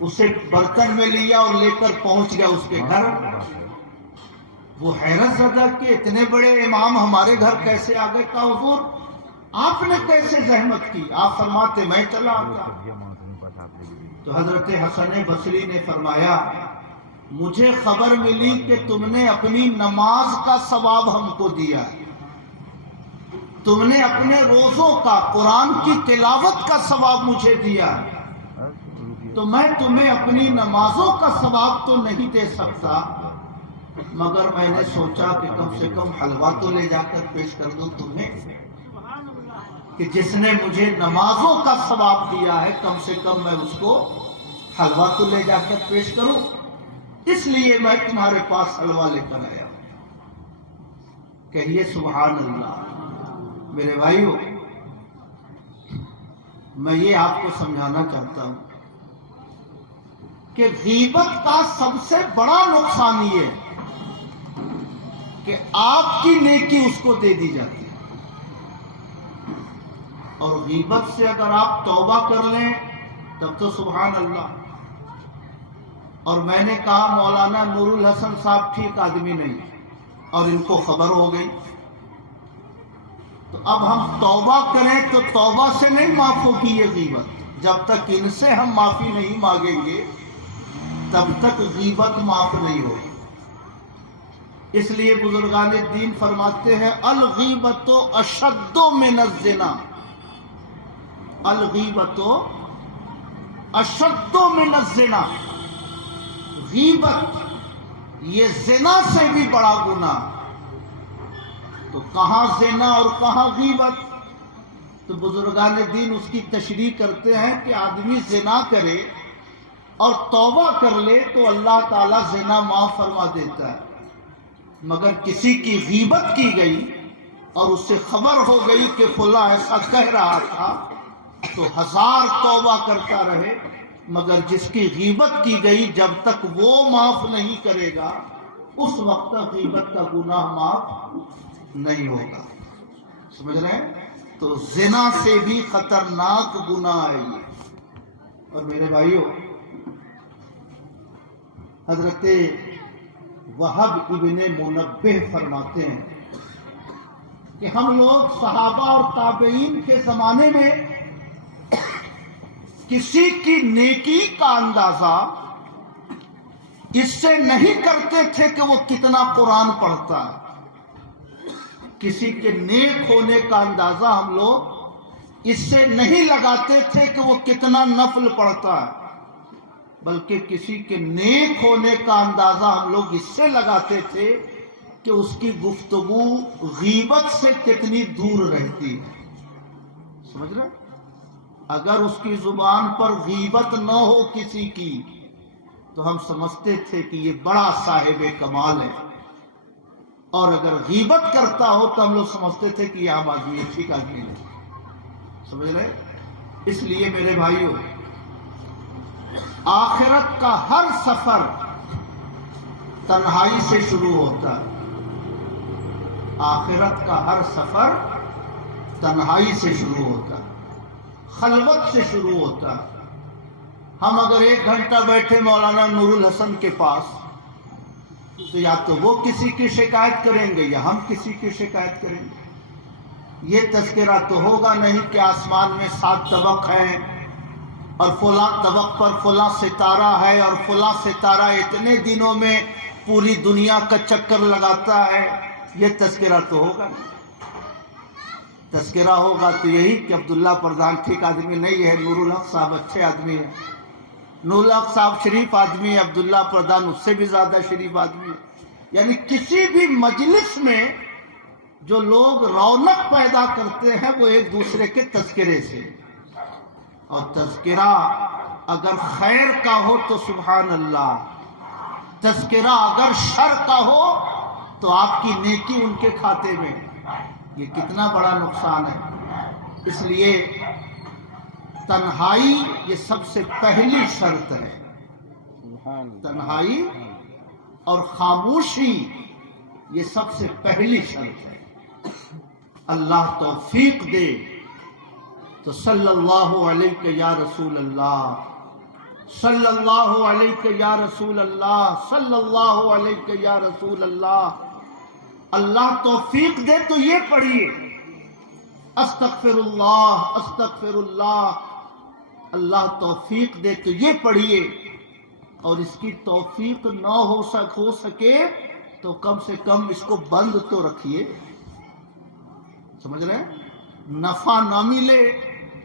اسے برتن میں لیا اور لے کر پہنچ گیا اس کے گھر. وہ حیرت زدہ کہ اتنے بڑے امام ہمارے گھر کیسے آ گئے؟ کہا حضور آپ نے کیسے زحمت کی؟ آپ فرماتے میں چلا آتا. تو حضرت حسن بصری نے فرمایا مجھے خبر ملی کہ تم نے اپنی نماز کا ثواب ہم کو دیا، تم نے اپنے روزوں کا، قرآن کی تلاوت کا ثواب مجھے دیا، تو میں تمہیں اپنی نمازوں کا ثواب تو نہیں دے سکتا، مگر میں نے سوچا کہ کم سے کم حلوہ تو لے جا کر پیش کر دو تمہیں، کہ جس نے مجھے نمازوں کا ثواب دیا ہے کم سے کم میں اس کو حلوہ تو لے جا کر پیش کروں. اس لیے میں تمہارے پاس حلوہ لے کر آیا. کہیے سبحان اللہ. میرے بھائیو، میں یہ آپ کو سمجھانا چاہتا ہوں کہ غیبت کا سب سے بڑا نقصان یہ ہے کہ آپ کی نیکی اس کو دے دی جاتی ہے. اور غیبت سے اگر آپ توبہ کر لیں تب تو سبحان اللہ. اور میں نے کہا مولانا نور الحسن صاحب ٹھیک آدمی نہیں، اور ان کو خبر ہو گئی، تو اب ہم توبہ کریں تو توبہ سے نہیں معاف ہوگی یہ غیبت. جب تک ان سے ہم معافی نہیں مانگیں گے تب تک غیبت معاف نہیں ہوگی. اس لیے بزرگان دین فرماتے ہیں الغیبت اشد من الزنا، الغیبت اشد من الزنا. غیبت یہ زنا سے بھی بڑا گناہ. تو کہاں زنا اور کہاں غیبت؟ تو بزرگان دین اس کی تشریح کرتے ہیں کہ آدمی زنا کرے اور توبہ کر لے تو اللہ تعالیٰ زنا معاف فرما دیتا ہے، مگر کسی کی غیبت کی گئی اور اس سے خبر ہو گئی کہ فلاں ایسا کہہ رہا تھا تو 1000 توبہ کرتا رہے، مگر جس کی غیبت کی گئی جب تک وہ معاف نہیں کرے گا اس وقت تک غیبت کا گناہ معاف نہیں ہوگا. سمجھ رہے ہیں؟ تو زنا سے بھی خطرناک گناہ ہے یہ. اور میرے بھائیو، حضرت وہب ابن منبہ فرماتے ہیں کہ ہم لوگ صحابہ اور تابعین کے زمانے میں کسی کی نیکی کا اندازہ اس سے نہیں کرتے تھے کہ وہ کتنا قرآن پڑھتا ہے. کسی کے نیک ہونے کا اندازہ ہم لوگ اس سے نہیں لگاتے تھے کہ وہ کتنا نفل پڑھتا ہے، بلکہ کسی کے نیک ہونے کا اندازہ ہم لوگ اس سے لگاتے تھے کہ اس کی گفتگو غیبت سے کتنی دور رہتی ہے. سمجھ رہے؟ اگر اس کی زبان پر غیبت نہ ہو کسی کی تو ہم سمجھتے تھے کہ یہ بڑا صاحب کمال ہے، اور اگر غیبت کرتا ہو تو ہم لوگ سمجھتے تھے کہ یہ عام آدمی ہے، ٹھیک آدمی ہے. سمجھ رہے؟ اس لیے میرے بھائیوں، آخرت کا ہر سفر تنہائی سے شروع ہوتا ہے. آخرت کا ہر سفر تنہائی سے شروع ہوتا ہے، خلوت سے شروع ہوتا ہے. ہم اگر 1 گھنٹہ بیٹھے مولانا نور الحسن کے پاس تو یا تو وہ کسی کی شکایت کریں گے یا ہم کسی کی شکایت کریں گے. یہ تذکرہ تو ہوگا نہیں کہ آسمان میں 7 طبق ہیں اور فلاں طبق پر فلاں ستارہ ہے اور فلاں ستارہ اتنے دنوں میں پوری دنیا کا چکر لگاتا ہے. یہ تذکرہ تو ہوگا نہیں. تذکرہ ہوگا تو یہی کہ عبداللہ پردان ٹھیک آدمی نہیں ہے، نور الحق صاحب اچھے آدمی ہیں، نور الحق صاحب شریف آدمی ہے، عبداللہ پردان اس سے بھی زیادہ شریف آدمی ہے. یعنی کسی بھی مجلس میں جو لوگ رونق پیدا کرتے ہیں وہ ایک دوسرے کے تذکرے سے، اور تذکرہ اگر خیر کا ہو تو سبحان اللہ، تذکرہ اگر شر کا ہو تو آپ کی نیکی ان کے کھاتے میں، یہ کتنا بڑا نقصان ہے۔ اس لیے تنہائی یہ سب سے پہلی شرط ہے، تنہائی اور خاموشی یہ سب سے پہلی شرط ہے۔ اللہ توفیق دے تو صلی اللہ علیہ یا رسول اللہ، صلی اللہ علیہ یا رسول اللہ، صلی اللہ علیہ یا رسول اللہ۔ اللہ توفیق دے تو یہ پڑھیے استغفر اللہ استغفر اللہ، اللہ توفیق دے تو یہ پڑھیے، اور اس کی توفیق نہ ہو سکے تو کم سے کم اس کو بند تو رکھیے، سمجھ رہے ہیں؟ نفع نہ ملے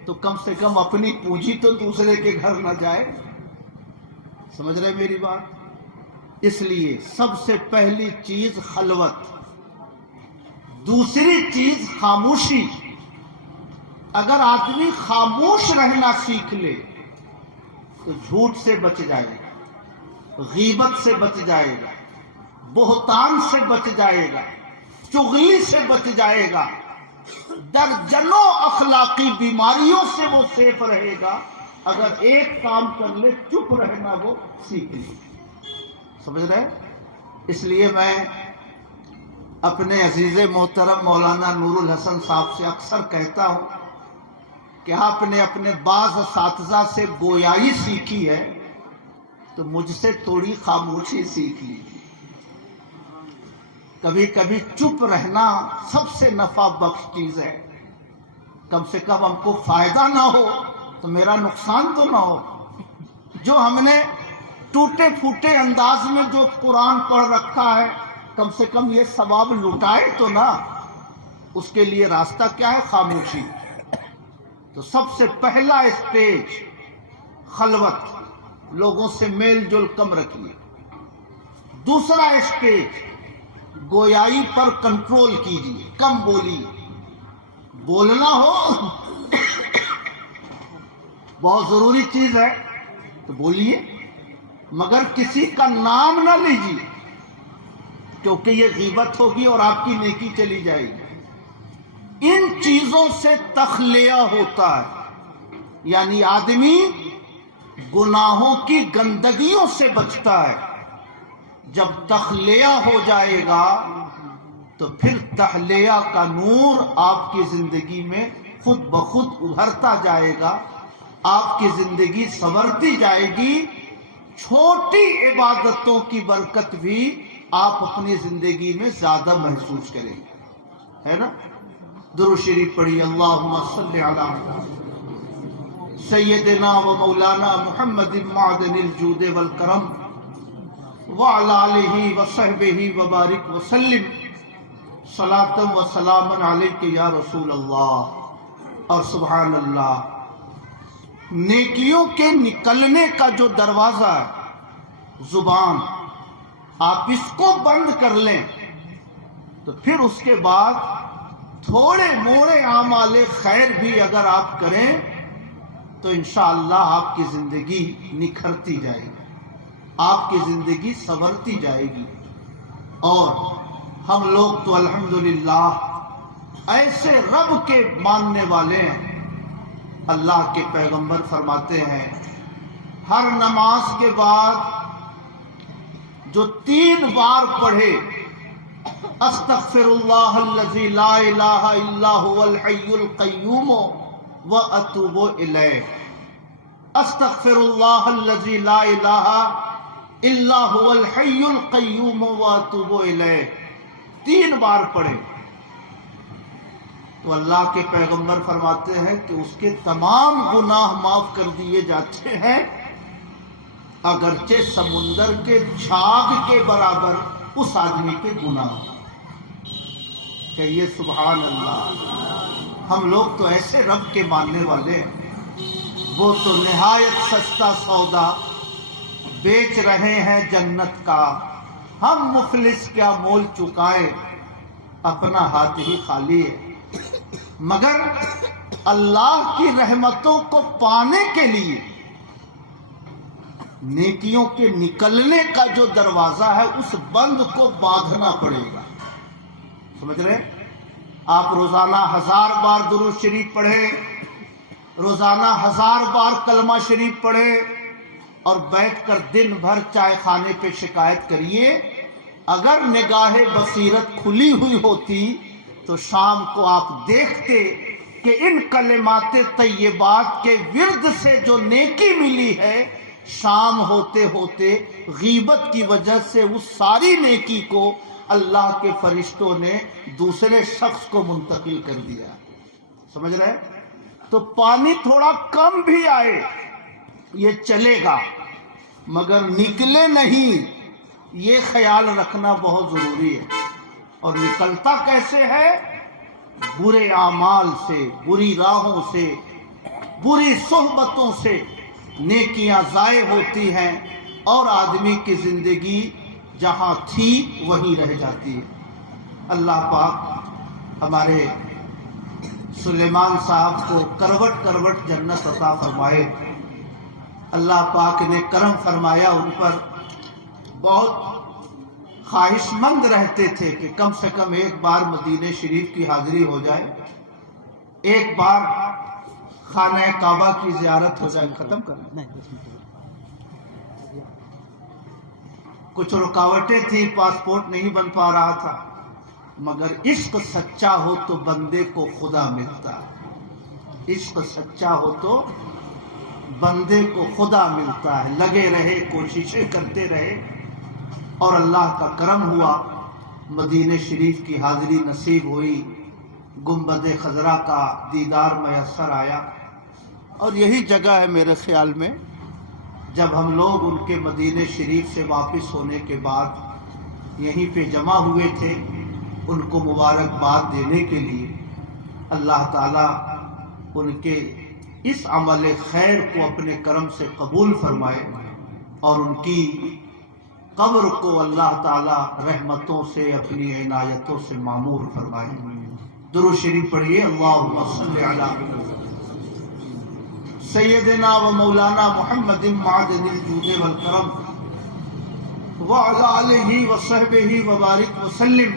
تو کم سے کم اپنی پونجی تو دوسرے کے گھر نہ جائے، سمجھ رہے میری بات؟ اس لیے سب سے پہلی چیز خلوت، دوسری چیز خاموشی۔ اگر آدمی خاموش رہنا سیکھ لے تو جھوٹ سے بچ جائے گا، غیبت سے بچ جائے گا، بہتان سے بچ جائے گا، چغلی سے بچ جائے گا، درجنوں اخلاقی بیماریوں سے وہ سیف رہے گا اگر ایک کام کر لے، چپ رہنا وہ سیکھ لے، سمجھ رہے؟ اس لیے میں اپنے عزیز محترم مولانا نور الحسن صاحب سے اکثر کہتا ہوں کہ آپ نے اپنے بعض اساتذہ سے گویائی سیکھی ہے تو مجھ سے تھوڑی خاموشی سیکھ لی۔ کبھی کبھی چپ رہنا سب سے نفع بخش چیز ہے، کم سے کم ہم کو فائدہ نہ ہو تو میرا نقصان تو نہ ہو۔ جو ہم نے ٹوٹے پھوٹے انداز میں جو قرآن پڑھ رکھا ہے کم سے کم یہ ثواب لٹائے تو نہ، اس کے لیے راستہ کیا ہے؟ خاموشی۔ تو سب سے پہلا اسٹیج خلوت، لوگوں سے میل جول کم رکھیے۔ دوسرا اسٹیج گویائی پر کنٹرول کیجیے، کم بولیے، بولنا ہو بہت ضروری چیز ہے تو بولیے، مگر کسی کا نام نہ لیجیے کیونکہ یہ غیبت ہوگی اور آپ کی نیکی چلی جائے گی۔ ان چیزوں سے تخلیہ ہوتا ہے، یعنی آدمی گناہوں کی گندگیوں سے بچتا ہے۔ جب تخلیہ ہو جائے گا تو پھر تخلیہ کا نور آپ کی زندگی میں خود بخود ابھرتا جائے گا، آپ کی زندگی سنورتی جائے گی، چھوٹی عبادتوں کی برکت بھی آپ اپنی زندگی میں زیادہ محسوس کریں گے، ہے نا؟ درود شریف پڑھی، اللہم صلی علی سیدنا و مولانا محمد معدن الجود والکرم وعلی آلہ وصحبہ وبارک وسلم صلاۃ و سلام علیک یا رسول اللہ۔ اور سبحان اللہ، نیکیوں کے نکلنے کا جو دروازہ ہے زبان، آپ اس کو بند کر لیں تو پھر اس کے بعد تھوڑے موڑے اعمال خیر بھی اگر آپ کریں تو انشاءاللہ آپ کی زندگی نکھرتی جائے گی، آپ کی زندگی سنورتی جائے گی۔ اور ہم لوگ تو الحمدللہ ایسے رب کے ماننے والے ہیں، اللہ کے پیغمبر فرماتے ہیں ہر نماز کے بعد جو 3 بار پڑھے استغفر اللہ الذی لا الہ الا هو الحی القیوم واتوب الیہ، استغفر اللہ الذی لا الہ الا هو الحی القیوم واتوب الیہ، 3 بار پڑھے تو اللہ کے پیغمبر فرماتے ہیں کہ اس کے تمام گناہ معاف کر دیے جاتے ہیں، اگرچہ سمندر کے جھاگ کے برابر اس آدمی کے گناہ۔ کہیے سبحان اللہ۔ ہم لوگ تو ایسے رب کے ماننے والے ہیں، وہ تو نہایت سستا سودا بیچ رہے ہیں جنت کا، ہم مفلس کیا مول چکائیں، اپنا ہاتھ ہی خالی ہے۔ مگر اللہ کی رحمتوں کو پانے کے لیے نیکیوں کے نکلنے کا جو دروازہ ہے اس بند کو باندھنا پڑے گا۔ سمجھ رہے؟ آپ روزانہ 1000 بار درود شریف پڑھیں، روزانہ 1000 بار کلمہ شریف پڑھیں، اور بیٹھ کر دن بھر چائے خانے پہ شکایت کریے۔ اگر نگاہ بصیرت کھلی ہوئی ہوتی تو شام کو آپ دیکھتے کہ ان کلمات طیبات کے ورد سے جو نیکی ملی ہے، شام ہوتے ہوتے غیبت کی وجہ سے اس ساری نیکی کو اللہ کے فرشتوں نے دوسرے شخص کو منتقل کر دیا۔ سمجھ رہے؟ تو پانی تھوڑا کم بھی آئے یہ چلے گا، مگر نکلے نہیں، یہ خیال رکھنا بہت ضروری ہے۔ اور نکلتا کیسے ہے؟ برے اعمال سے، بری راہوں سے، بری صحبتوں سے نیکیاں ضائع ہوتی ہیں، اور آدمی کی زندگی جہاں تھی وہیں رہ جاتی ہے۔ اللہ پاک ہمارے سلیمان صاحب کو کروٹ کروٹ جنت عطا فرمائے۔ اللہ پاک نے کرم فرمایا ان پر، بہت خواہش مند رہتے تھے کہ کم سے کم ایک بار مدینہ شریف کی حاضری ہو جائے، ایک بار خانہ کعبہ کی زیارت ہو جائے۔ ختم کرنا، کچھ رکاوٹیں تھیں، پاسپورٹ نہیں بن پا رہا تھا، مگر عشق سچا ہو تو بندے کو خدا ملتا ہے۔ عشق سچا ہو تو بندے کو خدا ملتا ہے۔ لگے رہے، کوششیں کرتے رہے، اور اللہ کا کرم ہوا، مدینہ شریف کی حاضری نصیب ہوئی، گنبد خضرا کا دیدار میسر آیا۔ اور یہی جگہ ہے میرے خیال میں جب ہم لوگ ان کے مدینہ شریف سے واپس ہونے کے بعد یہیں پہ جمع ہوئے تھے ان کو مبارکباد دینے کے لیے۔ اللہ تعالیٰ ان کے اس عمل خیر کو اپنے کرم سے قبول فرمائے، اور ان کی قبر کو اللہ تعالیٰ رحمتوں سے، اپنی عنایتوں سے معمور فرمائے۔ درود شریف پڑھیے، اللہم صلی علی سیدنا و مولانا محمد معدن الجود والکرم وعلی آلہ وصحبہ وبارک وسلم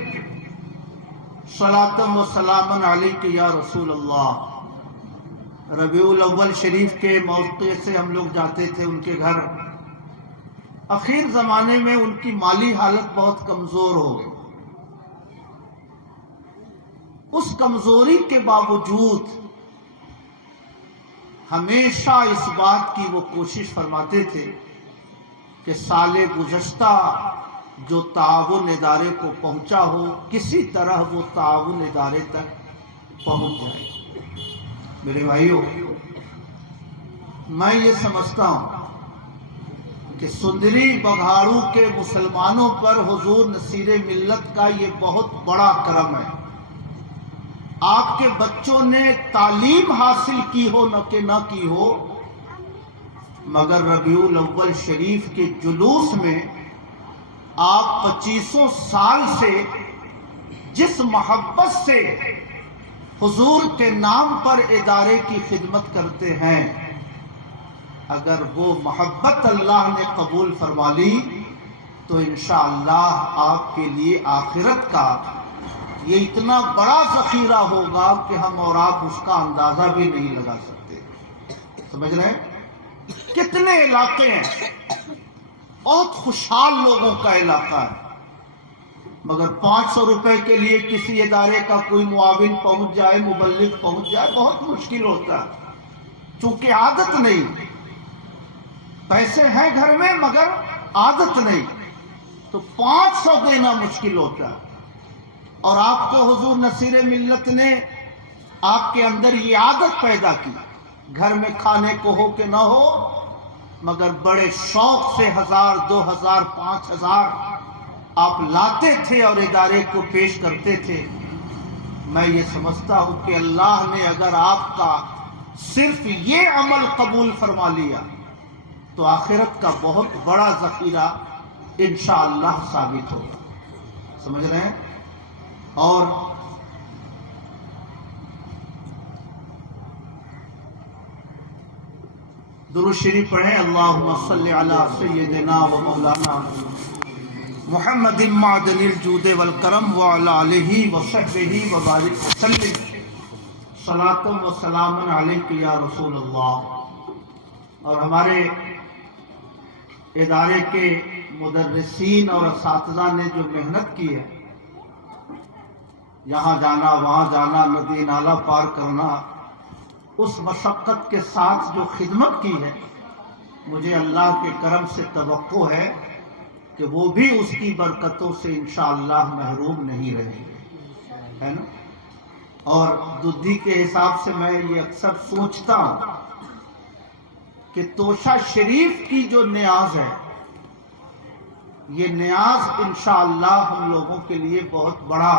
صلاۃ و سلاما علیک یا رسول اللہ۔ ربیع الاول شریف کے موقع سے ہم لوگ جاتے تھے ان کے گھر۔ اخیر زمانے میں ان کی مالی حالت بہت کمزور ہو گئی، اس کمزوری کے باوجود ہمیشہ اس بات کی وہ کوشش فرماتے تھے کہ سال گزشتہ جو تعاون ادارے کو پہنچا ہو کسی طرح وہ تعاون ادارے تک پہنچ جائے۔ میرے بھائیوں، میں یہ سمجھتا ہوں کہ سندری بگھاڑو کے مسلمانوں پر حضور نصیر ملت کا یہ بہت بڑا کرم ہے۔ آپ کے بچوں نے تعلیم حاصل کی ہو نہ کی ہو، مگر ربیع الاول شریف کے جلوس میں آپ 2500 سال سے جس محبت سے حضور کے نام پر ادارے کی خدمت کرتے ہیں، اگر وہ محبت اللہ نے قبول فرما لی تو انشاءاللہ آپ کے لیے آخرت کا یہ اتنا بڑا ذخیرہ ہوگا کہ ہم اور آپ اس کا اندازہ بھی نہیں لگا سکتے۔ سمجھ رہے ہیں؟ کتنے علاقے ہیں، بہت خوشحال لوگوں کا علاقہ ہے، مگر 500 روپے کے لیے کسی ادارے کا کوئی معاون پہنچ جائے، مبلغ پہنچ جائے، بہت مشکل ہوتا ہے، چونکہ عادت نہیں۔ پیسے ہیں گھر میں مگر عادت نہیں، تو 500 دینا مشکل ہوتا ہے۔ اور آپ کو حضور نصیر ملت نے آپ کے اندر یہ عادت پیدا کی، گھر میں کھانے کو ہو کہ نہ ہو، مگر بڑے شوق سے 1000 2000 5000 آپ لاتے تھے اور ادارے کو پیش کرتے تھے۔ میں یہ سمجھتا ہوں کہ اللہ نے اگر آپ کا صرف یہ عمل قبول فرما لیا تو آخرت کا بہت بڑا ذخیرہ انشاءاللہ ثابت ہوگا. سمجھ رہے ہیں؟ اور درود شریف پڑھیں. اللہم صلی علی سیدنا و مولانا محمد معدن الجود والکرم وعلی آلہ وصحبہ وبارک وسلم. صلاۃ و سلام علیک یا رسول اللہ. اور ہمارے ادارے کے مدرسین اور اساتذہ نے جو محنت کی ہے، یہاں جانا وہاں جانا، ندی نالا پار کرنا، اس مشقت کے ساتھ جو خدمت کی ہے، مجھے اللہ کے کرم سے توقع ہے کہ وہ بھی اس کی برکتوں سے انشاءاللہ محروم نہیں رہیں گے، ہے نا؟ اور دودھی کے حساب سے میں یہ اکثر سوچتا ہوں کہ توشہ شریف کی جو نیاز ہے، یہ نیاز انشاءاللہ ہم لوگوں کے لیے بہت بڑا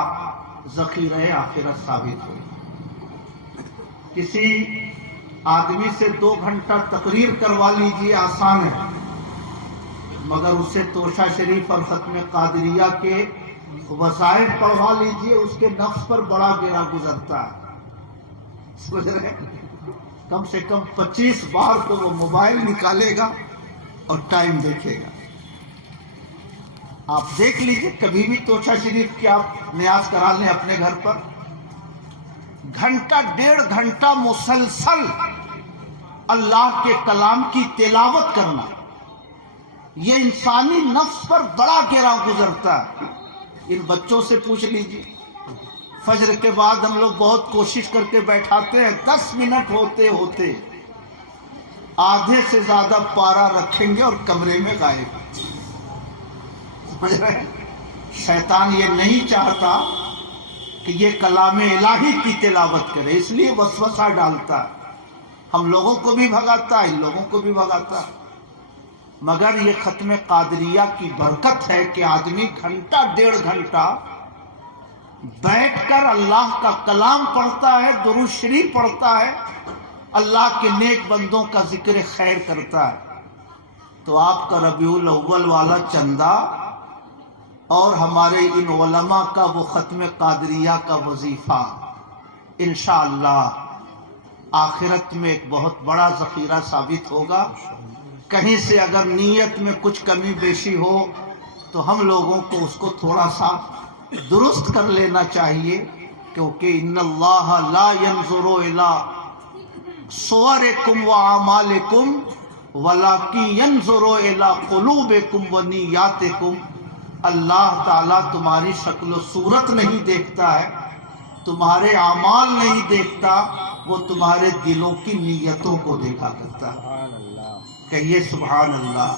ذخیرہ آخرت ثابت ہوئی. کسی آدمی سے 2 گھنٹہ تقریر کروا لیجیے، آسان ہے، مگر اسے توشہ شریف اور ختم قادریہ کے وظائف پڑھوا لیجیے، اس کے نفس پر بڑا گرا گزرتا ہے. سمجھ رہے ہیں؟ کم سے کم 25 بار تو وہ موبائل نکالے گا اور ٹائم دیکھے گا. آپ دیکھ لیجیے کبھی بھی توشہ شریف کی آپ نیاز کرا لیں اپنے گھر پر، گھنٹہ 1.5 گھنٹہ مسلسل اللہ کے کلام کی تلاوت کرنا، یہ انسانی نفس پر بڑا گہرا گزرتا ہے. ان بچوں سے پوچھ لیجیے، فجر کے بعد ہم لوگ بہت کوشش کر کے بیٹھاتے ہیں، 10 منٹ ہوتے ہوتے آدھے سے زیادہ پارا رکھیں گے اور کمرے میں غائب. سمجھ رہے ہیں؟ شیطان یہ نہیں چاہتا کہ یہ کلام الہی کی تلاوت کرے، اس لیے وسوسہ ڈالتا ہے. ہم لوگوں کو بھی بھگاتا ہے، ان لوگوں کو بھی بھگاتا ہے. مگر یہ ختم قادریہ کی برکت ہے کہ آدمی گھنٹہ 1.5 گھنٹہ بیٹھ کر اللہ کا کلام پڑھتا ہے، درود شریف پڑھتا ہے، اللہ کے نیک بندوں کا ذکر خیر کرتا ہے. تو آپ کا ربیع الاول والا چندہ اور ہمارے ان علماء کا وہ ختم قادریہ کا وظیفہ انشاءاللہ آخرت میں ایک بہت بڑا ذخیرہ ثابت ہوگا. کہیں سے اگر نیت میں کچھ کمی بیشی ہو تو ہم لوگوں کو اس کو تھوڑا سا درست کر لینا چاہیے، کیونکہ ان اللہ لا ينظر الى صورکم واعمالکم ولکن ينظر الى قلوبکم ونیاتکم. اللہ تعالیٰ تمہاری شکل و صورت نہیں دیکھتا ہے، تمہارے اعمال نہیں دیکھتا، وہ تمہارے دلوں کی نیتوں کو دیکھا کرتا ہے. کہیے سبحان اللہ.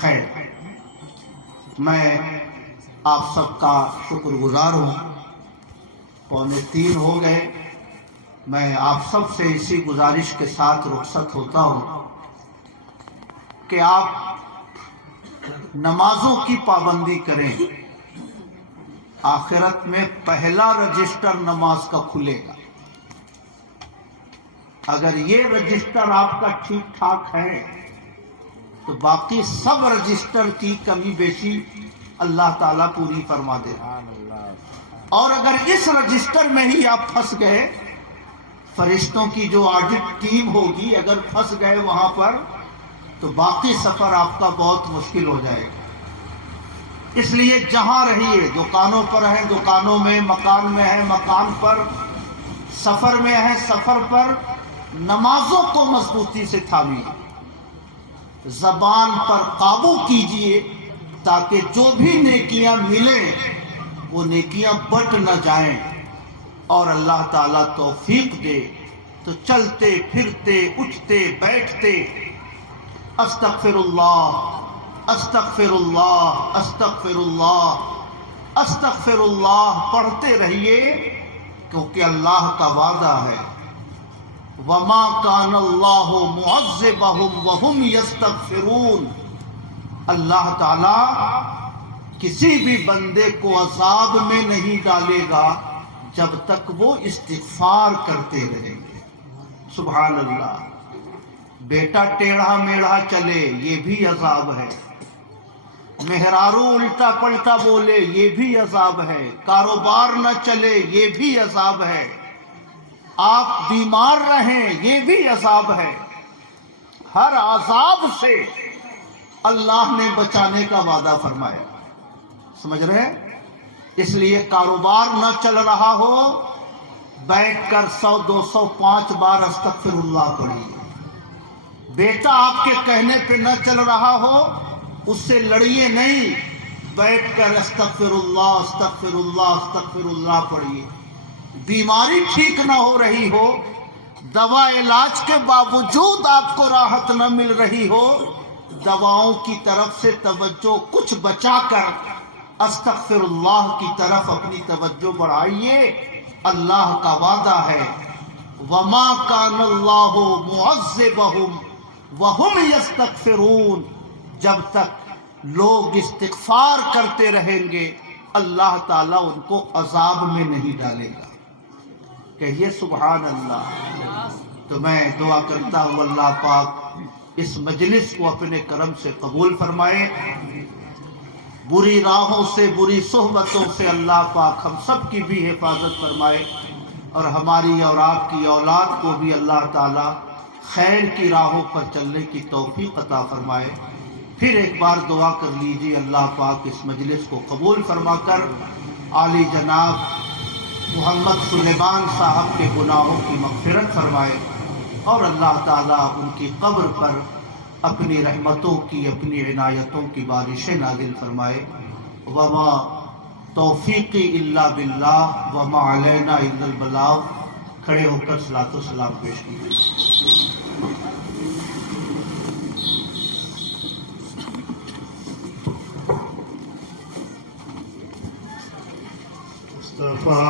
خیر، میں آپ سب کا شکر گزار ہوں. 2:45 ہو گئے. میں آپ سب سے اسی گزارش کے ساتھ رخصت ہوتا ہوں کہ آپ نمازوں کی پابندی کریں. آخرت میں پہلا رجسٹر نماز کا کھلے گا. اگر یہ رجسٹر آپ کا ٹھیک ٹھاک ہے تو باقی سب رجسٹر کی کمی بیشی اللہ تعالیٰ پوری فرما دے. اور اگر اس رجسٹر میں ہی آپ پھنس گئے، فرشتوں کی جو آڈٹ ٹیم ہوگی، اگر پھنس گئے وہاں پر، تو باقی سفر آپ کا بہت مشکل ہو جائے گا. اس لیے جہاں رہیے، دکانوں پر ہیں دکانوں میں، مکان میں ہیں مکان پر، سفر میں ہیں سفر پر، نمازوں کو مضبوطی سے تھامیے، زبان پر قابو کیجئے تاکہ جو بھی نیکیاں ملیں وہ نیکیاں بٹ نہ جائیں اور اللہ تعالیٰ توفیق دے. تو چلتے پھرتے اٹھتے بیٹھتے استغفر اللہ استغفر اللہ استغفر اللہ استغفر اللہ پڑھتے رہیے، کیونکہ اللہ کا وعدہ ہے وما کان اللہ معذبہم وہم یستغفرون. اللہ تعالی کسی بھی بندے کو عذاب میں نہیں ڈالے گا جب تک وہ استغفار کرتے رہیں گے. سبحان اللہ. بیٹا ٹیڑھا میڑھا چلے یہ بھی عذاب ہے، مہرارو الٹا پلٹا بولے یہ بھی عذاب ہے، کاروبار نہ چلے یہ بھی عذاب ہے، آپ بیمار رہیں یہ بھی عذاب ہے۔ ہر عذاب سے اللہ نے بچانے کا وعدہ فرمایا، سمجھ رہے ہیں؟ اس لیے کاروبار نہ چل رہا ہو، بیٹھ کر 100 200 5 بار استغفر اللہ پڑھیے۔ بیٹا آپ کے کہنے پہ نہ چل رہا ہو، اس سے لڑیے نہیں، بیٹھ کر استغفر اللہ استغفر اللہ استغفر اللہ پڑھیے۔ بیماری ٹھیک نہ ہو رہی ہو، دوا علاج کے باوجود آپ کو راحت نہ مل رہی ہو، دواؤں کی طرف سے توجہ کچھ بچا کر استغفر اللہ کی طرف اپنی توجہ بڑھائیے۔ اللہ کا وعدہ ہے وَمَا كَانَ اللَّهُ مُعَذِّبَهُمْ وَهُمْ يَسْتَغْفِرُونَ، جب تک لوگ استغفار کرتے رہیں گے اللہ تعالیٰ ان کو عذاب میں نہیں ڈالے گا۔ کہیے سبحان اللہ۔ تو میں دعا کرتا ہوں اللہ پاک اس مجلس کو اپنے کرم سے قبول فرمائے، بری راہوں سے بری صحبتوں سے اللہ پاک ہم سب کی بھی حفاظت فرمائے، اور ہماری اور آپ کی اولاد کو بھی اللہ تعالی خیر کی راہوں پر چلنے کی توفیق عطا فرمائے۔ پھر ایک بار دعا کر لیجیے اللہ پاک اس مجلس کو قبول فرما کر عالی جناب محمد سلیمان صاحب کے گناہوں کی مغفرت فرمائے، اور اللہ تعالیٰ ان کی قبر پر اپنی رحمتوں کی اپنی عنایتوں کی بارشیں نازل فرمائے۔ وما توفیقی الا باللہ وما علینا الا البلاغ۔ کھڑے ہو کر صلاۃ و سلام پیش کیجیے۔ مصطفیٰ